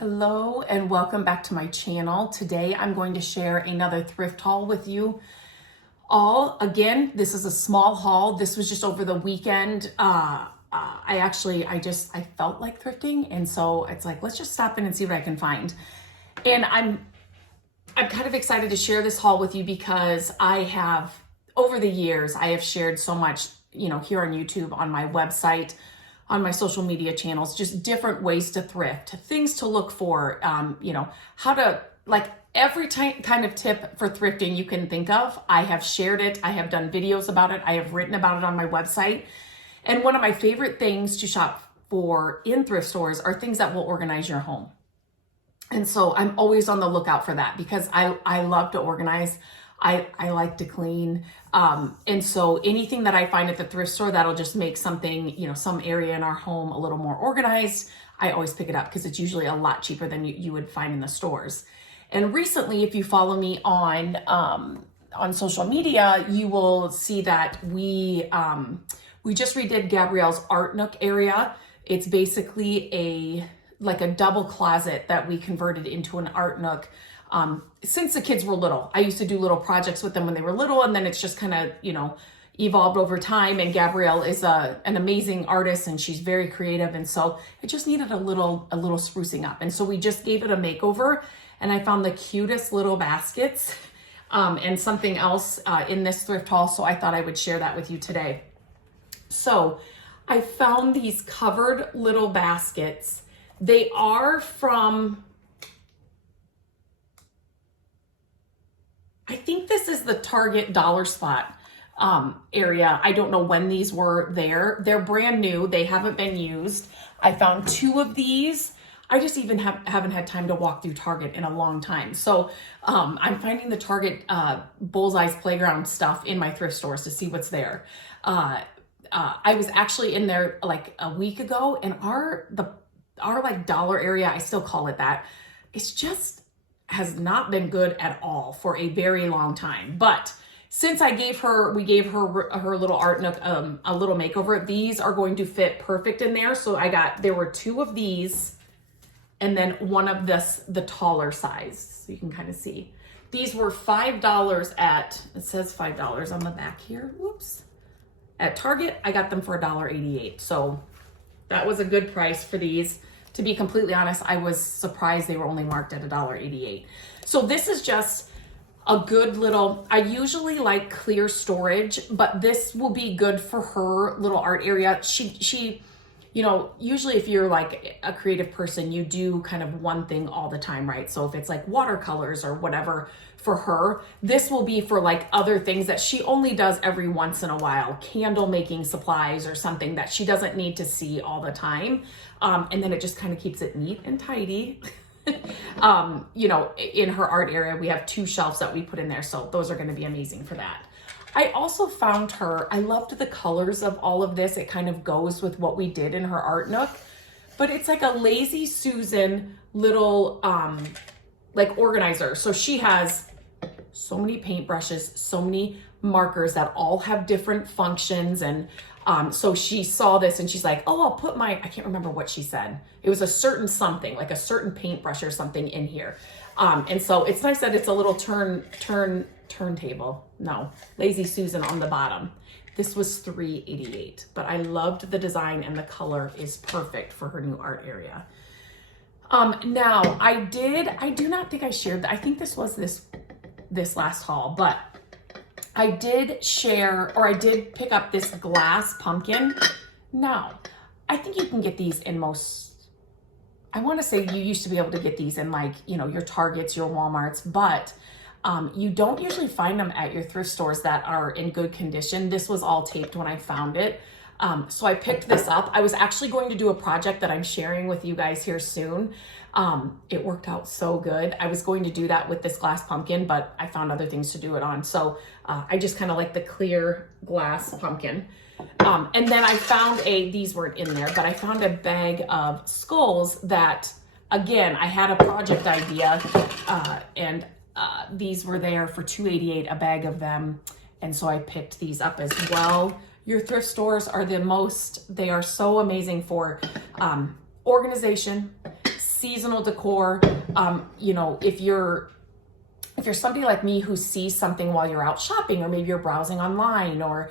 Hello and welcome back to my channel. Today I'm going to share another thrift haul with you all. Again, this is a small haul. This was just over the weekend. I felt like thrifting, and so it's like, let's just stop in and see what I can find. And I'm kind of excited to share this haul with you because over the years, I have shared so much, here on YouTube, on my website, on my social media channels, just different ways to thrift, things to look for, how to, like, every kind of tip for thrifting you can think of. I have shared it. I have done videos about it. I have written about it on my website. And one of my favorite things to shop for in thrift stores are things that will organize your home. And so I'm always on the lookout for that because I love to organize. I like to clean. And so anything that I find at the thrift store that'll just make something, some area in our home a little more organized, I always pick it up because it's usually a lot cheaper than you would find in the stores. And recently, if you follow me on social media, you will see that we just redid Gabrielle's art nook area. It's basically a double closet that we converted into an art nook. Since the kids were little, I used to do little projects with them when they were little, and then it's just kind of, evolved over time. And Gabrielle is an amazing artist, and she's very creative. And so it just needed a little sprucing up. And so we just gave it a makeover, and I found the cutest little baskets, and something else, in this thrift haul. So I thought I would share that with you today. So I found these covered little baskets. They are from, I think this is the Target Dollar Spot area. I don't know when these were there. They're brand new. They haven't been used. I found 2 of these. I just even haven't had time to walk through Target in a long time. So I'm finding the Target Bullseye's Playground stuff in my thrift stores to see what's there. I was actually in there like a week ago, and our like dollar area, I still call it that, it's just has not been good at all for a very long time. But since we gave her her little art nook a little makeover, these are going to fit perfect in there. So there were 2 of these, and then one of the taller size, so you can kind of see. These were $5 it says $5 on the back here. Whoops. At Target, I got them for $1.88. So that was a good price for these. To be completely honest, I was surprised they were only marked at $1.88. So this is just a good little, I usually like clear storage, but this will be good for her little art area. She usually if you're like a creative person, you do kind of one thing all the time, right? So if it's like watercolors or whatever for her, this will be for like other things that she only does every once in a while, candle making supplies or something that she doesn't need to see all the time. And then it just kind of keeps it neat and tidy. In her art area, we have 2 shelves that we put in there. So those are going to be amazing for that. I also found I loved the colors of all of this. It kind of goes with what we did in her art nook, but it's like a Lazy Susan little, like organizer. So she has so many paintbrushes, so many markers that all have different functions. And so she saw this and she's like, oh, I'll put I can't remember what she said. It was a certain something, like a certain paintbrush or something in here. And so it's nice that it's a little turntable. No, Lazy Susan on the bottom. This was $3.88, but I loved the design and the color is perfect for her new art area. Now I do not think I shared that. I think this was this last haul, but I did pick up this glass pumpkin. Now, I think you can get these in I want to say you used to be able to get these in like, your Targets, your Walmarts, but you don't usually find them at your thrift stores that are in good condition. This was all taped when I found it. So I picked this up. I was actually going to do a project that I'm sharing with you guys here soon. It worked out so good. I was going to do that with this glass pumpkin, but I found other things to do it on. So I just kind of like the clear glass pumpkin. And then I found these weren't in there, but I found a bag of skulls that, again, I had a project idea, and these were there for $2.88 a bag of them. And so I picked these up as well. Your thrift stores are they are so amazing for organization, seasonal decor. You know, if you're somebody like me who sees something while you're out shopping, or maybe you're browsing online, or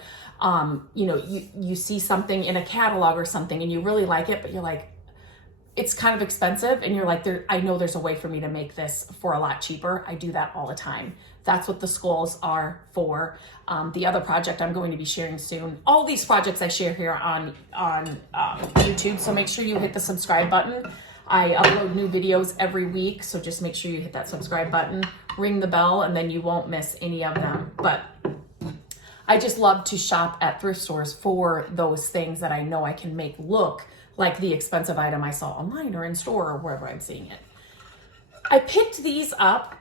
you know, you see something in a catalog or something and you really like it, but you're like, it's kind of expensive, and you're like, I know there's a way for me to make this for a lot cheaper. I do that all the time. That's what the skulls are for. The other project I'm going to be sharing soon. All these projects I share here on YouTube, so make sure you hit the subscribe button. I upload new videos every week, so just make sure you hit that subscribe button, ring the bell, and then you won't miss any of them. But I just love to shop at thrift stores for those things that I know I can make look like the expensive item I saw online or in store or wherever I'm seeing it. I picked these up.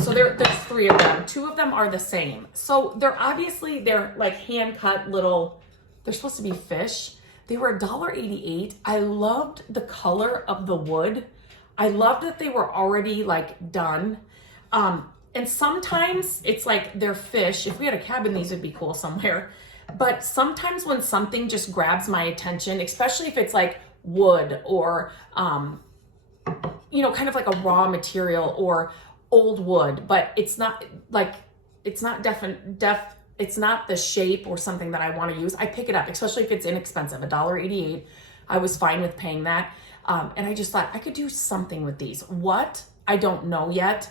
So there's 3 of them. 2 of them are the same. So they're like hand cut little, they're supposed to be fish. They were $1.88. I loved the color of the wood. I loved that they were already like done. And sometimes it's like they're fish. If we had a cabin, these would be cool somewhere. But sometimes when something just grabs my attention, especially if it's like wood or, you know, kind of like a raw material or old wood, but it's not like, it's not it's not the shape or something that I want to use, I pick it up, especially if it's inexpensive. $1.88. I was fine with paying that. And I just thought I could do something with these. What? I don't know yet.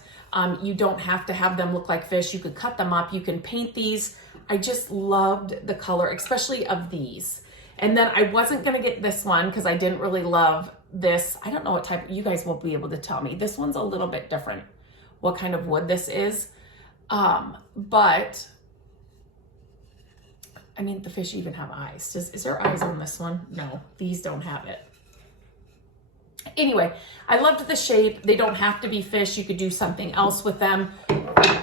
You don't have to have them look like fish. You could cut them up. You can paint these. I just loved the color, especially of these. And then I wasn't going to get this one because I didn't really love this. I don't know what type, you guys won't be able to tell me. This one's a little bit different, what kind of wood this is. But I mean, the fish even have eyes. Is there eyes on this one? No, these don't have it. Anyway, I loved the shape. They don't have to be fish. You could do something else with them.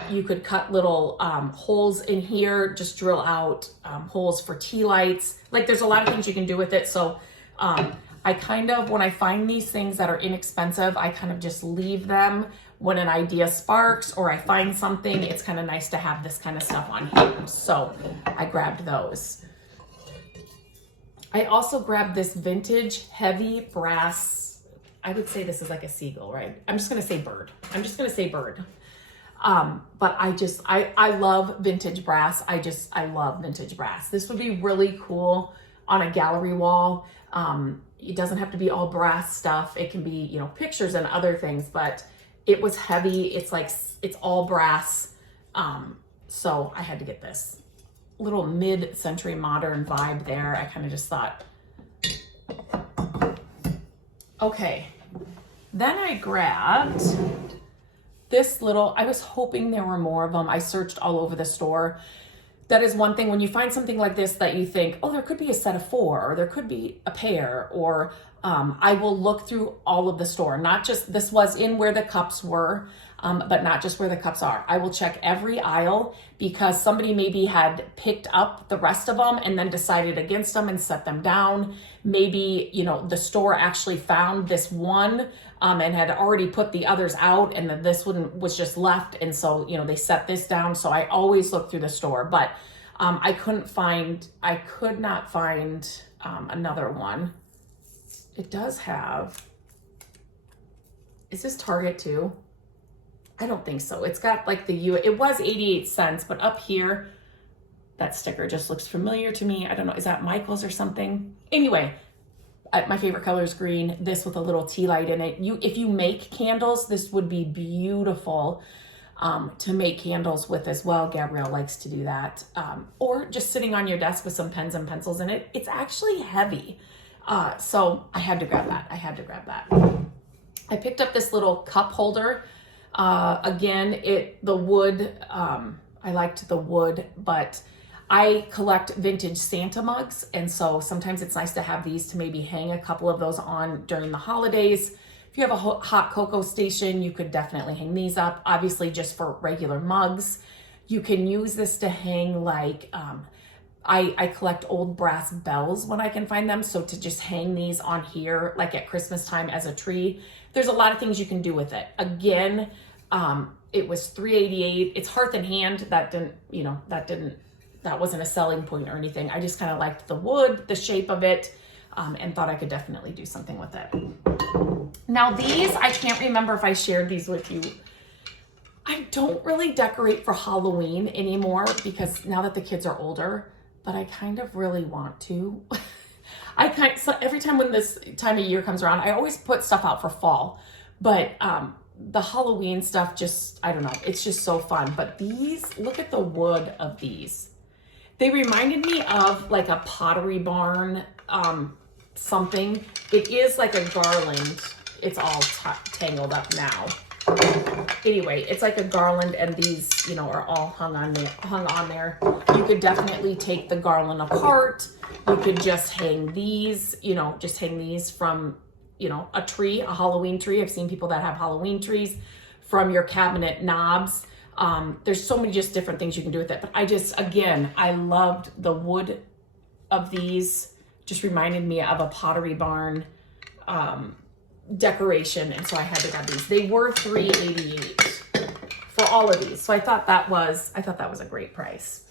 You could cut little holes in here, just drill out holes for tea lights. Like there's a lot of things you can do with it. So I kind of, when I find these things that are inexpensive, I kind of just leave them. When an idea sparks or I find something, it's kind of nice to have this kind of stuff on here. So I grabbed those. I also grabbed this vintage heavy brass. I would say this is like a seagull, right? I'm just going to say bird. But I love vintage brass. I love vintage brass. This would be really cool on a gallery wall. It doesn't have to be all brass stuff. It can be, you know, pictures and other things, but it was heavy. It's like, it's all brass. So I had to get this little mid-century modern vibe there. I kind of just thought, okay. Then I grabbed this little, I was hoping there were more of them. I searched all over the store. That is one thing when you find something like this that you think, oh, there could be a set of 4, or there could be a pair, or I will look through all of the store. Not just, this was in where the cups were, but not just where the cups are. I will check every aisle because somebody maybe had picked up the rest of them and then decided against them and set them down. Maybe, you know, the store actually found this one and had already put the others out, and then this one was just left. And so, you know, they set this down. So I always look through the store, but I could not find another one. It does have, is this Target too? I don't think so. It's got like it was 88 cents, but up here, that sticker just looks familiar to me. I don't know, is that Michael's or something? Anyway, my favorite color is green. This with a little tea light in it. If you make candles, this would be beautiful to make candles with as well. Gabrielle likes to do that. Or just sitting on your desk with some pens and pencils in it. It's actually heavy. So I had to grab that. I picked up this little cup holder. Again, the wood, I liked the wood, but I collect vintage Santa mugs. And so sometimes it's nice to have these to maybe hang a couple of those on during the holidays. If you have a hot cocoa station, you could definitely hang these up. Obviously just for regular mugs. You can use this to hang like, I collect old brass bells when I can find them. So to just hang these on here, like at Christmas time as a tree, there's a lot of things you can do with it. Again, it was $3.88. It's hearth and hand. That wasn't a selling point or anything. I just kind of liked the wood, the shape of it, and thought I could definitely do something with it. Now these, I can't remember if I shared these with you. I don't really decorate for Halloween anymore because now that the kids are older, but I kind of really want to. So every time when this time of year comes around, I always put stuff out for fall, but the Halloween stuff just, I don't know, it's just so fun. But these, look at the wood of these. They reminded me of like a Pottery Barn something. It is like a garland. It's all tangled up now. Anyway, it's like a garland, and these, you know, are all hung on there. You could definitely take the garland apart. You could just hang these, you know, just hang these from, you know, a tree, a Halloween tree. I've seen people that have Halloween trees, from your cabinet knobs. There's so many just different things you can do with it. But I loved the wood of these. Just reminded me of a Pottery Barn decoration, and so I had to grab these. They were $3.88 for all of these, so I thought that was a great price.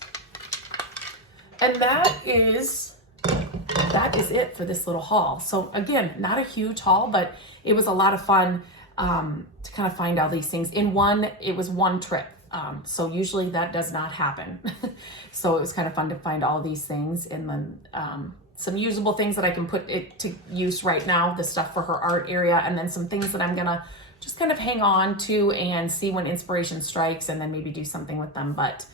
And that is it for this little haul. So again, not a huge haul, but it was a lot of fun to kind of find all these things in one. It was one trip, so usually that does not happen. So it was kind of fun to find all these things, and then some usable things that I can put it to use right now, the stuff for her art area, and then some things that I'm gonna just kind of hang on to and see when inspiration strikes, and then maybe do something with them. But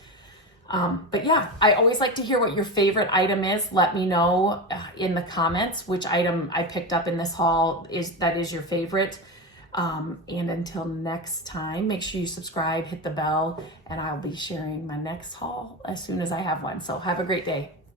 yeah, I always like to hear what your favorite item is. Let me know in the comments which item I picked up in this haul is your favorite. And until next time, make sure you subscribe, hit the bell, and I'll be sharing my next haul as soon as I have one. So have a great day.